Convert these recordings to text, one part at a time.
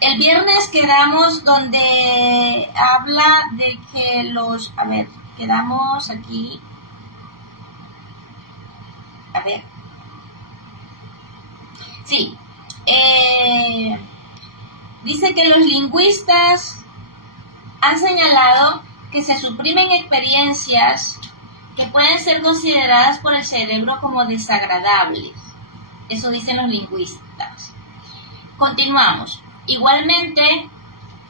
El viernes quedamos donde habla de que quedamos aquí. Sí. Dice que los lingüistas han señalado que se suprimen experiencias que pueden ser consideradas por el cerebro como desagradables. Eso dicen los lingüistas. Continuamos. Igualmente,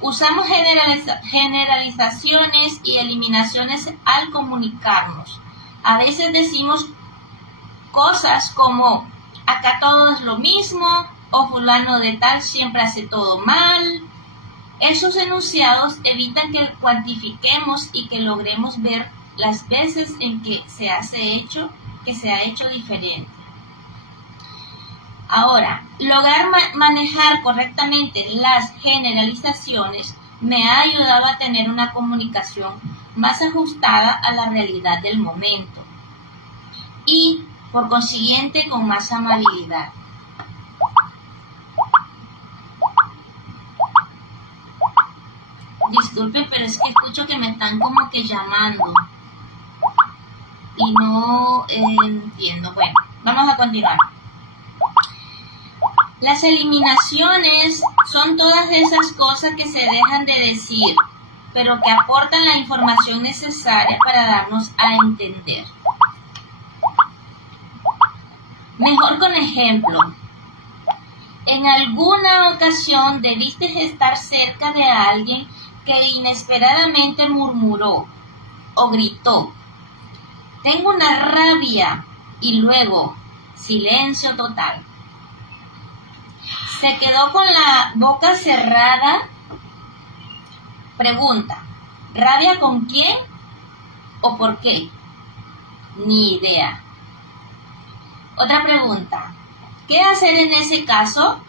usamos generalizaciones y eliminaciones al comunicarnos. A veces decimos cosas como acá todo es lo mismo o fulano de tal siempre hace todo mal. Esos enunciados evitan que cuantifiquemos y que logremos ver las veces en que se ha hecho diferente. Ahora, lograr manejar correctamente las generalizaciones me ha ayudado a tener una comunicación más ajustada a la realidad del momento y, por consiguiente, con más amabilidad. Disculpe, pero es que escucho que me están como que llamando y no entiendo. Bueno, vamos a continuar. Las eliminaciones son todas esas cosas que se dejan de decir, pero que aportan la información necesaria para darnos a entender. Mejor con ejemplo. En alguna ocasión debiste estar cerca de alguien que inesperadamente murmuró o gritó. Tengo una rabia y luego silencio total. Se quedó con la boca cerrada. Pregunta, ¿rabia con quién o por qué? Ni idea. Otra pregunta, ¿qué hacer en ese caso?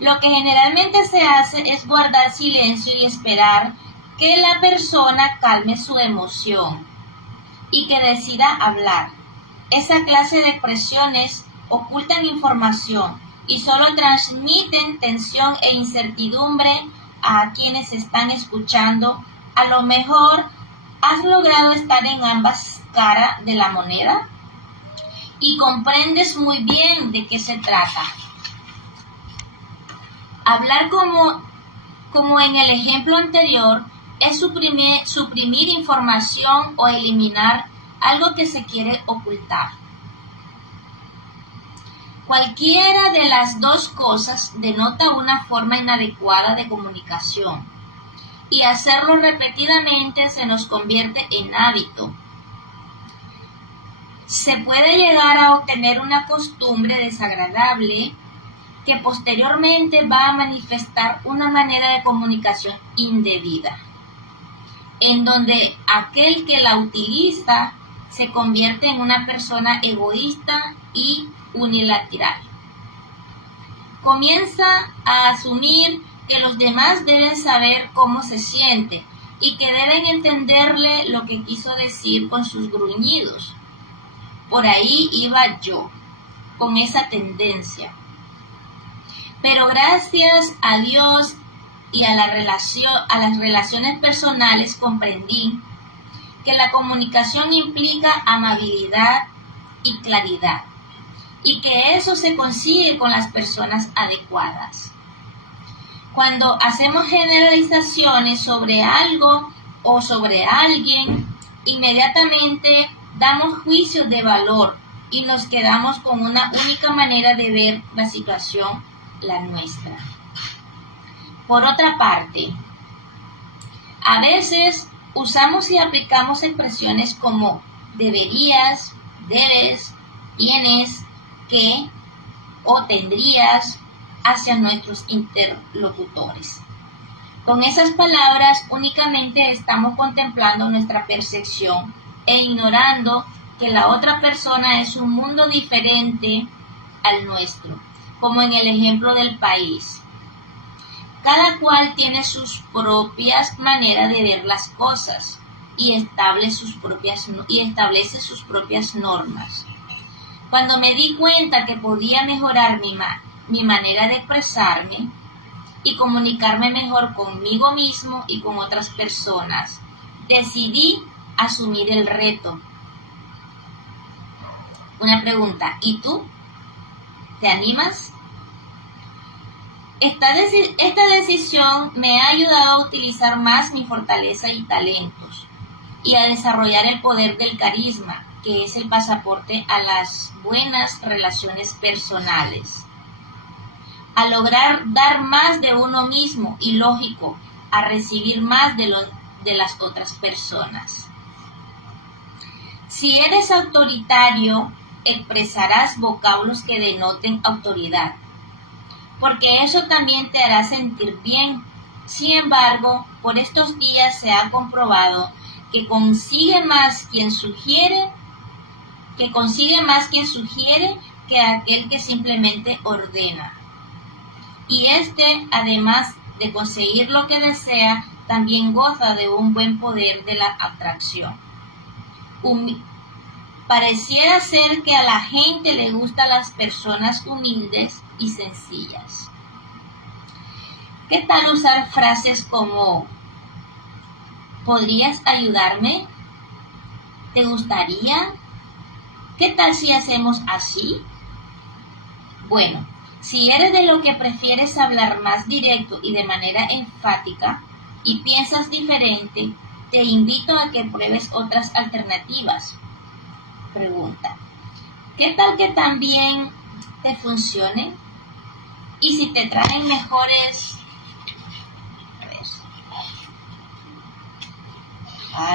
Lo que generalmente se hace es guardar silencio y esperar que la persona calme su emoción y que decida hablar. Esa clase de expresiones ocultan información y solo transmiten tensión e incertidumbre a quienes están escuchando. A lo mejor has logrado estar en ambas caras de la moneda y comprendes muy bien de qué se trata. Hablar como en el ejemplo anterior es suprimir información o eliminar algo que se quiere ocultar. Cualquiera de las dos cosas denota una forma inadecuada de comunicación y hacerlo repetidamente se nos convierte en hábito. Se puede llegar a obtener una costumbre desagradable que posteriormente va a manifestar una manera de comunicación indebida, en donde aquel que la utiliza se convierte en una persona egoísta y unilateral. Comienza a asumir que los demás deben saber cómo se siente y que deben entenderle lo que quiso decir con sus gruñidos. Por ahí iba yo, con esa tendencia. Pero gracias a Dios y a las relaciones personales comprendí que la comunicación implica amabilidad y claridad, y que eso se consigue con las personas adecuadas. Cuando hacemos generalizaciones sobre algo o sobre alguien, inmediatamente damos juicios de valor y nos quedamos con una única manera de ver la situación, la nuestra. Por otra parte, a veces usamos y aplicamos expresiones como deberías, debes, tienes, que o tendrías hacia nuestros interlocutores. Con esas palabras únicamente estamos contemplando nuestra percepción e ignorando que la otra persona es un mundo diferente al nuestro, como en el ejemplo del país. Cada cual tiene sus propias maneras de ver las cosas y establece sus propias normas. Cuando me di cuenta que podía mejorar mi manera de expresarme, y comunicarme mejor conmigo mismo y con otras personas. Decidí asumir el reto. Una pregunta, ¿y tú? ¿Te animas? Esta decisión me ha ayudado a utilizar más mi fortaleza y talentos y a desarrollar el poder del carisma, que es el pasaporte a las buenas relaciones personales, a lograr dar más de uno mismo y, lógico, a recibir más de las otras personas. Si eres autoritario, expresarás vocablos que denoten autoridad, porque eso también te hará sentir bien. Sin embargo, por estos días se ha comprobado que consigue más quien sugiere que aquel que simplemente ordena. Y además de conseguir lo que desea, también goza de un buen poder de la atracción. Pareciera ser que a la gente le gustan las personas humildes y sencillas. ¿Qué tal usar frases como ¿podrías ayudarme? ¿Te gustaría? ¿Qué tal si hacemos así? Bueno, si eres de lo que prefieres hablar más directo y de manera enfática y piensas diferente, te invito a que pruebes otras alternativas. Pregunta, ¿qué tal que también te funcione? Y si te traen mejores...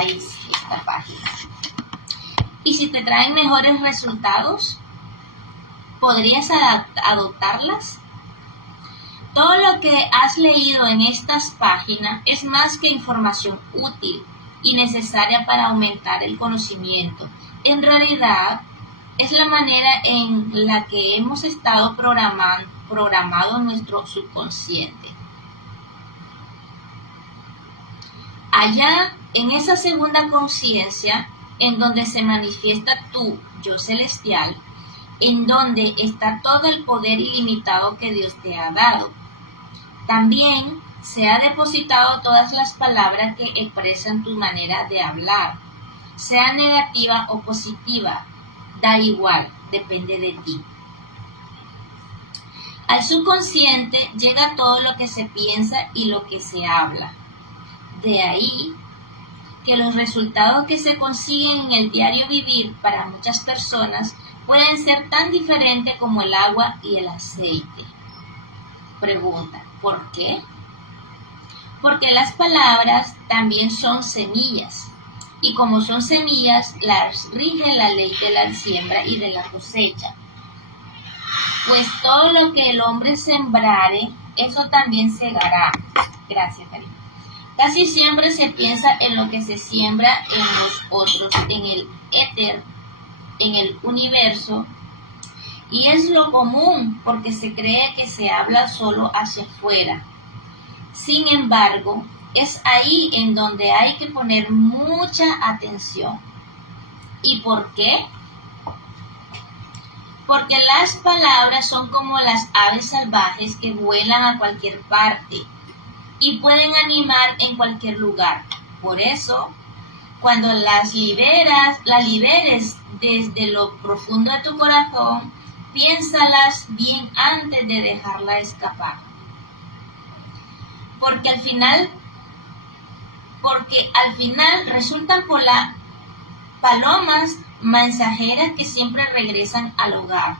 esta página. ¿Y si te traen mejores resultados? ¿Podrías adoptarlas? Todo lo que has leído en estas páginas es más que información útil y necesaria para aumentar el conocimiento. En realidad, es la manera en la que hemos estado programado nuestro subconsciente. Allá, en esa segunda conciencia, en donde se manifiesta tu yo celestial, en donde está todo el poder ilimitado que Dios te ha dado. También se ha depositado todas las palabras que expresan tu manera de hablar, sea negativa o positiva, da igual, depende de ti. Al subconsciente llega todo lo que se piensa y lo que se habla. De ahí que los resultados que se consiguen en el diario vivir para muchas personas pueden ser tan diferentes como el agua y el aceite. Pregunta, ¿por qué? Porque las palabras también son semillas, y como son semillas, las rige la ley de la siembra y de la cosecha. Pues todo lo que el hombre sembrare, eso también segará. Gracias, cariño. Casi siempre se piensa en lo que se siembra en los otros, en el éter, en el universo, y es lo común porque se cree que se habla solo hacia afuera. Sin embargo, es ahí en donde hay que poner mucha atención. ¿Y por qué? Porque las palabras son como las aves salvajes que vuelan a cualquier parte y pueden animar en cualquier lugar. Por eso, cuando la liberes desde lo profundo de tu corazón, piénsalas bien antes de dejarla escapar. Porque al final resultan palomas mensajeras que siempre regresan al hogar.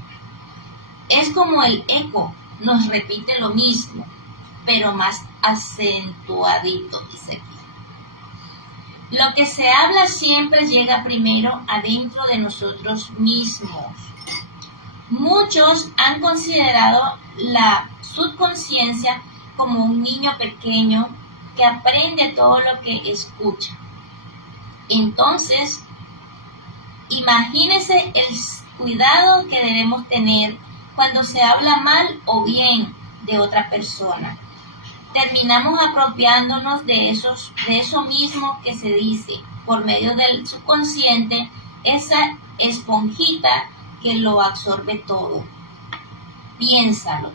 Es como el eco, nos repite lo mismo, pero más acentuadito, dice aquí. Lo que se habla siempre llega primero adentro de nosotros mismos. Muchos han considerado la subconsciencia como un niño pequeño que aprende todo lo que escucha. Entonces, imagínense el cuidado que debemos tener cuando se habla mal o bien de otra persona. Terminamos apropiándonos de eso mismo que se dice por medio del subconsciente, esa esponjita que lo absorbe todo. Piénsalo.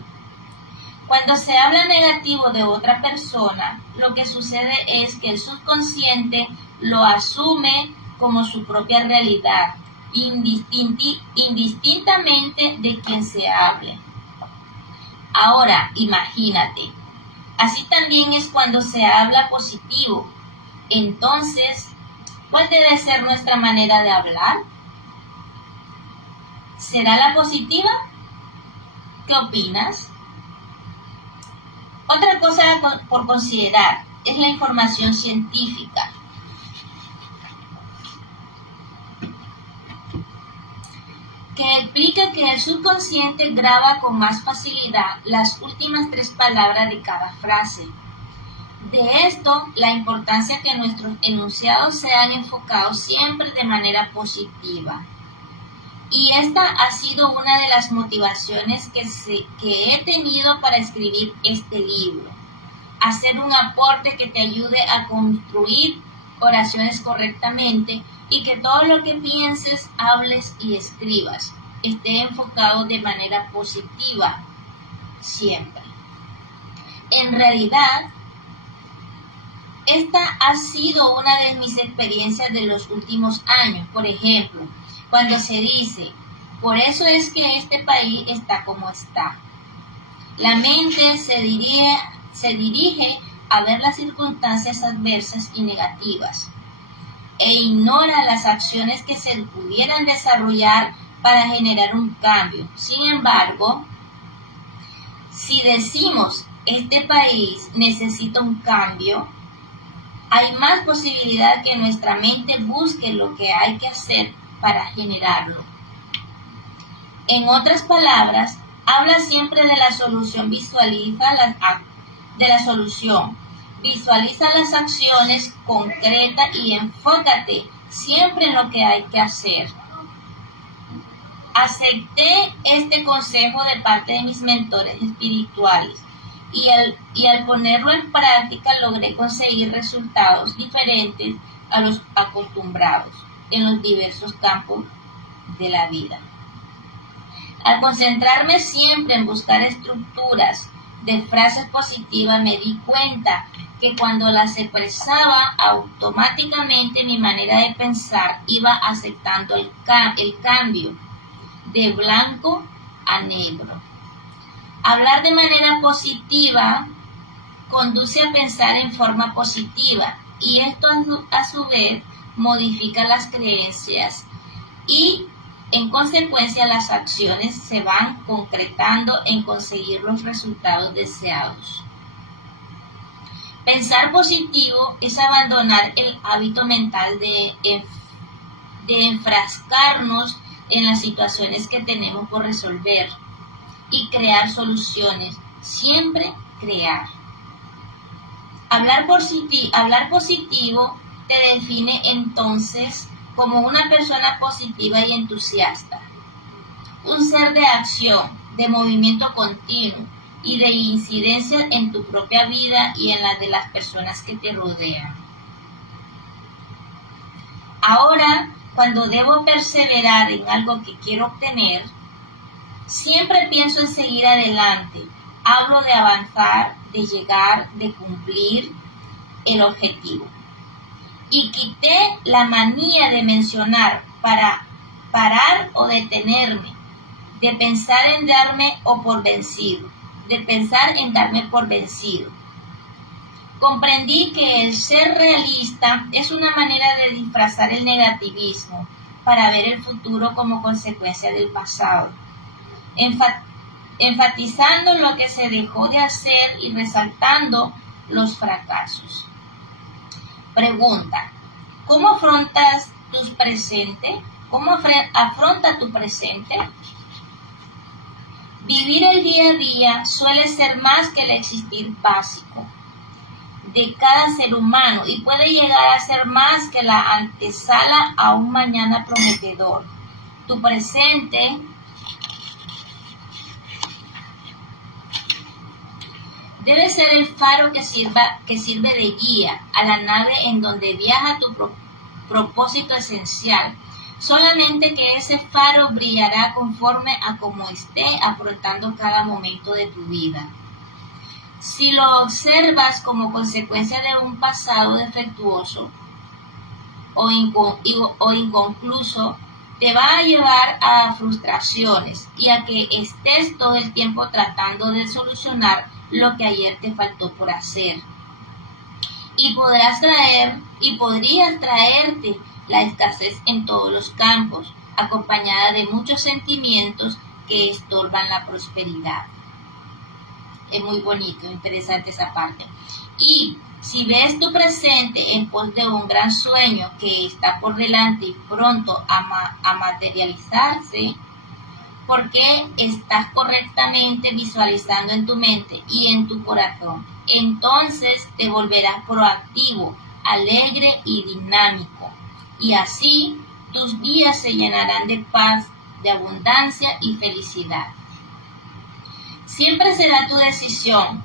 Cuando se habla negativo de otra persona, lo que sucede es que el subconsciente lo asume como su propia realidad, indistintamente de quien se hable. Ahora, imagínate, así también es cuando se habla positivo. Entonces, ¿cuál debe ser nuestra manera de hablar? ¿Será la positiva? ¿Qué opinas? Otra cosa por considerar es la información científica. Que explica que el subconsciente graba con más facilidad las últimas 3 palabras de cada frase. De esto, la importancia que nuestros enunciados sean enfocados siempre de manera positiva. Y esta ha sido una de las motivaciones que he tenido para escribir este libro. Hacer un aporte que te ayude a construir oraciones correctamente y que todo lo que pienses, hables y escribas esté enfocado de manera positiva siempre. En realidad, esta ha sido una de mis experiencias de los últimos años. Por ejemplo, cuando se dice, por eso es que este país está como está. La mente se dirige a ver las circunstancias adversas y negativas e ignora las acciones que se pudieran desarrollar para generar un cambio. Sin embargo, si decimos, este país necesita un cambio, hay más posibilidad que nuestra mente busque lo que hay que hacer para generarlo. En otras palabras, habla siempre de la solución, visualiza las acciones concretas y enfócate siempre en lo que hay que hacer. Acepté este consejo de parte de mis mentores espirituales y al ponerlo en práctica logré conseguir resultados diferentes a los acostumbrados en los diversos campos de la vida. Al concentrarme siempre en buscar estructuras de frases positivas, me di cuenta que cuando las expresaba, automáticamente mi manera de pensar iba aceptando el cambio de blanco a negro. Hablar de manera positiva conduce a pensar en forma positiva y esto a su vez modifica las creencias y en consecuencia las acciones se van concretando en conseguir los resultados deseados. Pensar positivo es abandonar el hábito mental de enfrascarnos en las situaciones que tenemos por resolver y crear soluciones, siempre crear. Hablar positivo te define entonces como una persona positiva y entusiasta, un ser de acción, de movimiento continuo y de incidencia en tu propia vida y en la de las personas que te rodean. Ahora, cuando debo perseverar en algo que quiero obtener, siempre pienso en seguir adelante. Hablo de avanzar, de llegar, de cumplir el objetivo. Y quité la manía de mencionar para parar o detenerme, de pensar en darme por vencido. Comprendí que el ser realista es una manera de disfrazar el negativismo para ver el futuro como consecuencia del pasado, enfatizando lo que se dejó de hacer y resaltando los fracasos. Pregunta: ¿cómo afrontas tu presente? ¿Cómo afronta tu presente? Vivir el día a día suele ser más que el existir básico de cada ser humano y puede llegar a ser más que la antesala a un mañana prometedor. Tu presente debe ser el faro que sirve de guía a la nave en donde viaja tu propósito esencial. Solamente que ese faro brillará conforme a cómo esté afrontando cada momento de tu vida. Si lo observas como consecuencia de un pasado defectuoso o inconcluso, te va a llevar a frustraciones y a que estés todo el tiempo tratando de solucionar lo que ayer te faltó por hacer. Y podrías traerte la escasez en todos los campos, acompañada de muchos sentimientos que estorban la prosperidad. Es muy bonito, interesante esa parte. Y si ves tu presente en pos de un gran sueño que está por delante y pronto a materializarse, porque estás correctamente visualizando en tu mente y en tu corazón, entonces te volverás proactivo, alegre y dinámico. Y así tus días se llenarán de paz, de abundancia y felicidad. Siempre será tu decisión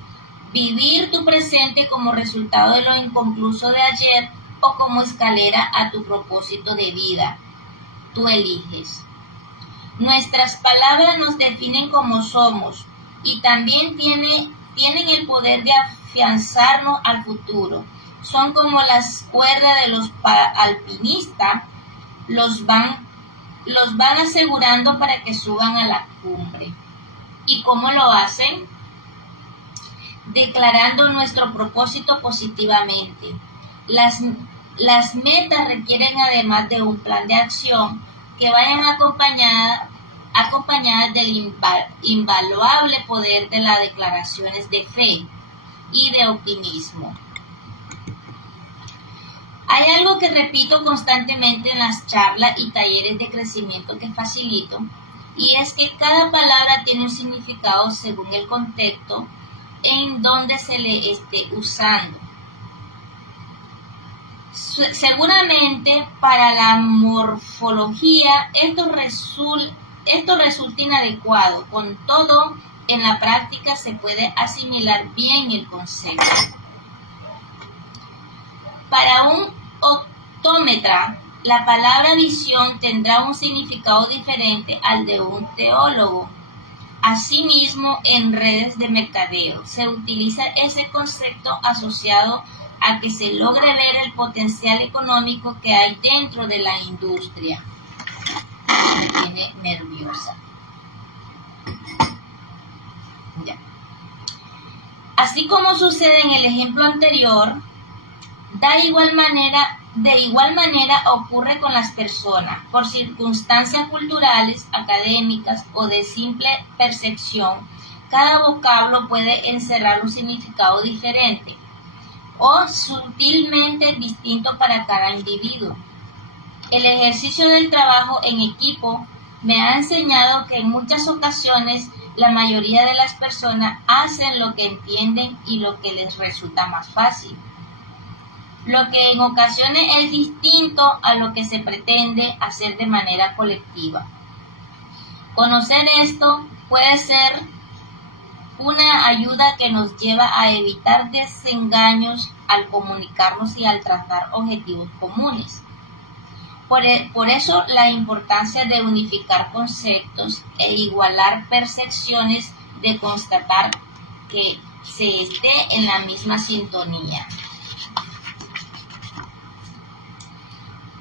vivir tu presente como resultado de lo inconcluso de ayer o como escalera a tu propósito de vida. Tú eliges. Nuestras palabras nos definen como somos y también tienen el poder de afianzarnos al futuro. Son como las cuerdas de los alpinistas, los van asegurando para que suban a la cumbre. ¿Y cómo lo hacen? Declarando nuestro propósito positivamente. Las metas requieren, además de un plan de acción, que vayan acompañadas del invaluable poder de las declaraciones de fe y de optimismo. Hay algo que repito constantemente en las charlas y talleres de crecimiento que facilito, y es que cada palabra tiene un significado según el contexto en donde se le esté usando. Seguramente para la morfología esto resulta inadecuado, con todo en la práctica se puede asimilar bien el concepto. Para un optómetra, la palabra visión tendrá un significado diferente al de un teólogo. Asimismo, en redes de mercadeo se utiliza ese concepto asociado a que se logre ver el potencial económico que hay dentro de la industria. Me tiene nerviosa. Ya. Así como sucede en el ejemplo anterior, de igual manera ocurre con las personas, por circunstancias culturales, académicas o de simple percepción. Cada vocablo puede encerrar un significado diferente o sutilmente distinto para cada individuo. El ejercicio del trabajo en equipo me ha enseñado que en muchas ocasiones la mayoría de las personas hacen lo que entienden y lo que les resulta más fácil, lo que en ocasiones es distinto a lo que se pretende hacer de manera colectiva. Conocer esto puede ser una ayuda que nos lleva a evitar desengaños al comunicarnos y al trazar objetivos comunes. Por eso la importancia de unificar conceptos e igualar percepciones, de constatar que se esté en la misma sintonía.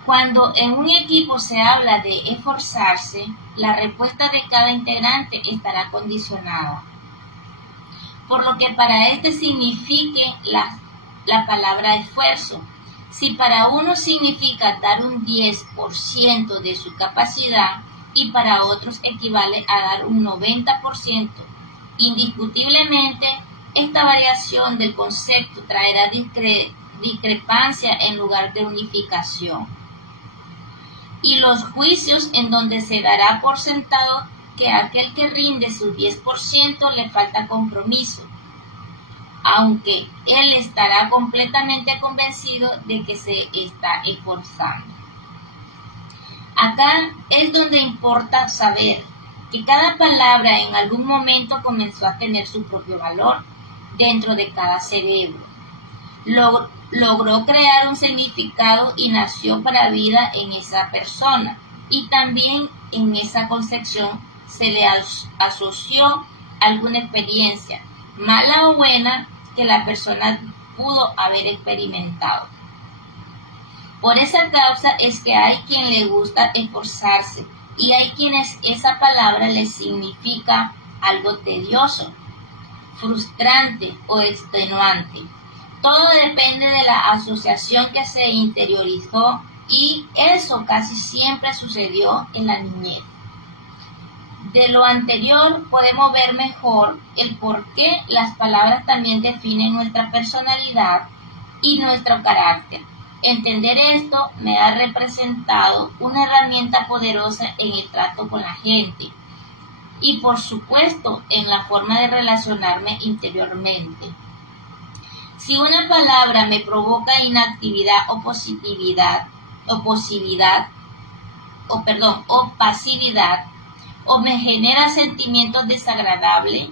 Cuando en un equipo se habla de esforzarse, la respuesta de cada integrante estará condicionada por lo que para este signifique la palabra esfuerzo. Si para uno significa dar un 10% de su capacidad y para otros equivale a dar un 90%, indiscutiblemente esta variación del concepto traerá discrepancia en lugar de unificación. Y los juicios en donde se dará por sentado que a aquel que rinde su 10% le falta compromiso, aunque él estará completamente convencido de que se está esforzando. Acá es donde importa saber que cada palabra en algún momento comenzó a tener su propio valor dentro de cada cerebro. Logró crear un significado y nació para vida en esa persona, y también en esa concepción se le asoció alguna experiencia, mala o buena, que la persona pudo haber experimentado. Por esa causa es que hay quien le gusta esforzarse y hay quienes esa palabra les significa algo tedioso, frustrante o extenuante. Todo depende de la asociación que se interiorizó y eso casi siempre sucedió en la niñez. De lo anterior podemos ver mejor el por qué las palabras también definen nuestra personalidad y nuestro carácter. Entender esto me ha representado una herramienta poderosa en el trato con la gente y por supuesto en la forma de relacionarme interiormente. Si una palabra me provoca inactividad o pasividad, o me genera sentimientos desagradables,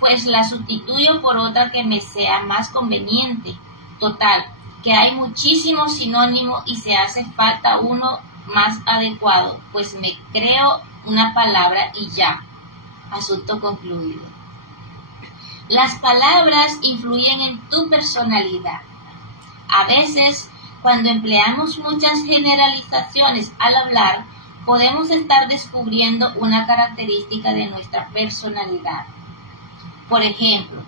pues la sustituyo por otra que me sea más conveniente. Total, que hay muchísimos sinónimos y se hace falta uno más adecuado, pues me creo una palabra y ya. Asunto concluido. Las palabras influyen en tu personalidad. A veces, cuando empleamos muchas generalizaciones al hablar, podemos estar descubriendo una característica de nuestra personalidad. Por ejemplo,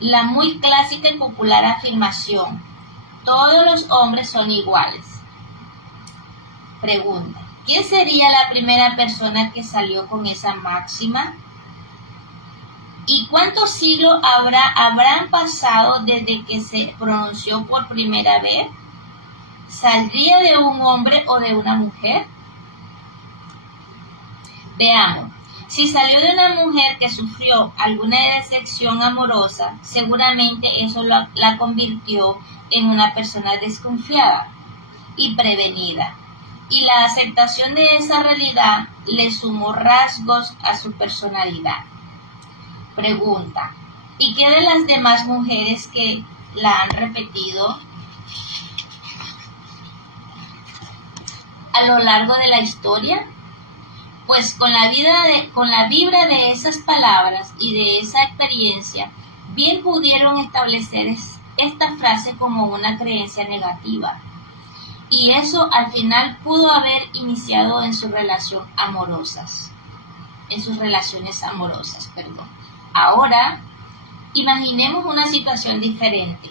la muy clásica y popular afirmación: todos los hombres son iguales. Pregunta: ¿quién sería la primera persona que salió con esa máxima? ¿Y cuántos siglos habrán pasado desde que se pronunció por primera vez? ¿Saldría de un hombre o de una mujer? Veamos, si salió de una mujer que sufrió alguna decepción amorosa, seguramente eso la convirtió en una persona desconfiada y prevenida. Y la aceptación de esa realidad le sumó rasgos a su personalidad. Pregunta: ¿y qué de las demás mujeres que la han repetido a lo largo de la historia? Pues con la vibra de esas palabras y de esa experiencia, bien pudieron establecer esta frase como una creencia negativa. Y eso al final pudo haber iniciado en sus relaciones amorosas. Ahora, imaginemos una situación diferente.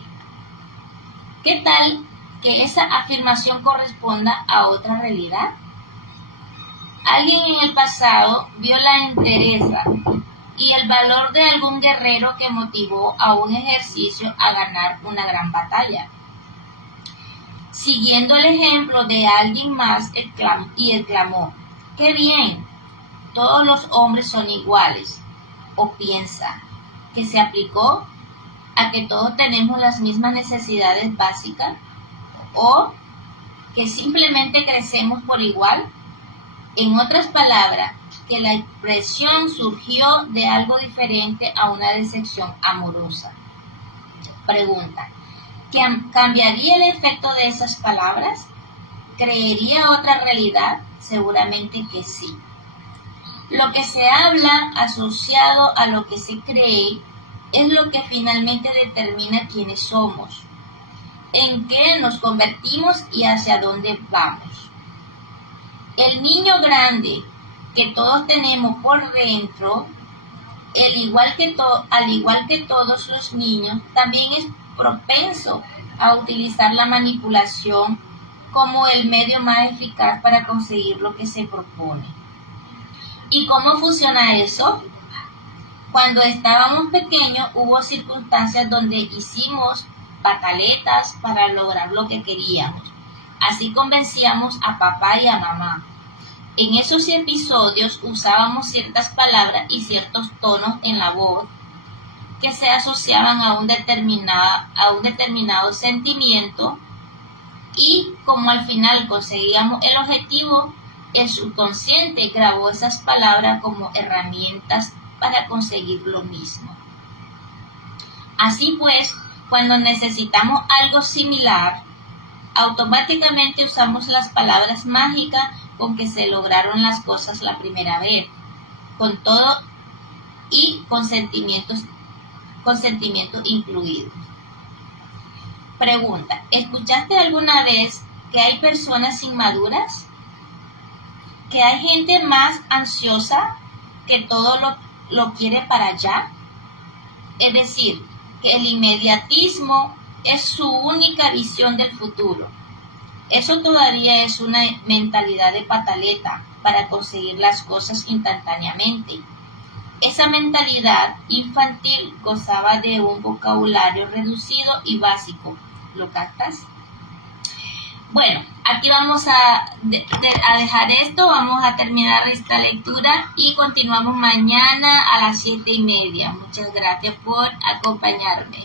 ¿Qué tal que esa afirmación corresponda a otra realidad? Alguien en el pasado vio la entereza y el valor de algún guerrero que motivó a un ejército a ganar una gran batalla. Siguiendo el ejemplo de alguien más, exclamó: ¡qué bien! Todos los hombres son iguales. O piensa que se aplicó a que todos tenemos las mismas necesidades básicas, o que simplemente crecemos por igual. En otras palabras, que la expresión surgió de algo diferente a una decepción amorosa. Pregunta: ¿cambiaría el efecto de esas palabras? ¿Creería otra realidad? Seguramente que sí. Lo que se habla asociado a lo que se cree es lo que finalmente determina quiénes somos, en qué nos convertimos y hacia dónde vamos. El niño grande que todos tenemos por dentro, al igual que todos los niños, también es propenso a utilizar la manipulación como el medio más eficaz para conseguir lo que se propone. ¿Y cómo funciona eso? Cuando estábamos pequeños hubo circunstancias donde hicimos pataletas para lograr lo que queríamos. Así convencíamos a papá y a mamá. En esos episodios usábamos ciertas palabras y ciertos tonos en la voz que se asociaban a un determinado sentimiento, y como al final conseguíamos el objetivo, el subconsciente grabó esas palabras como herramientas para conseguir lo mismo. Así pues, cuando necesitamos algo similar, automáticamente usamos las palabras mágicas con que se lograron las cosas la primera vez, con todo y con sentimientos consentimiento incluido. Pregunta, ¿escuchaste alguna vez que hay personas inmaduras? ¿Que hay gente más ansiosa que todo lo quiere para allá? Es decir, que el inmediatismo es su única visión del futuro. Eso todavía es una mentalidad de pataleta para conseguir las cosas instantáneamente. Esa mentalidad infantil gozaba de un vocabulario reducido y básico. ¿Lo captas? Bueno, aquí vamos a dejar esto, vamos a terminar esta lectura y continuamos mañana a las 7:30. Muchas gracias por acompañarme.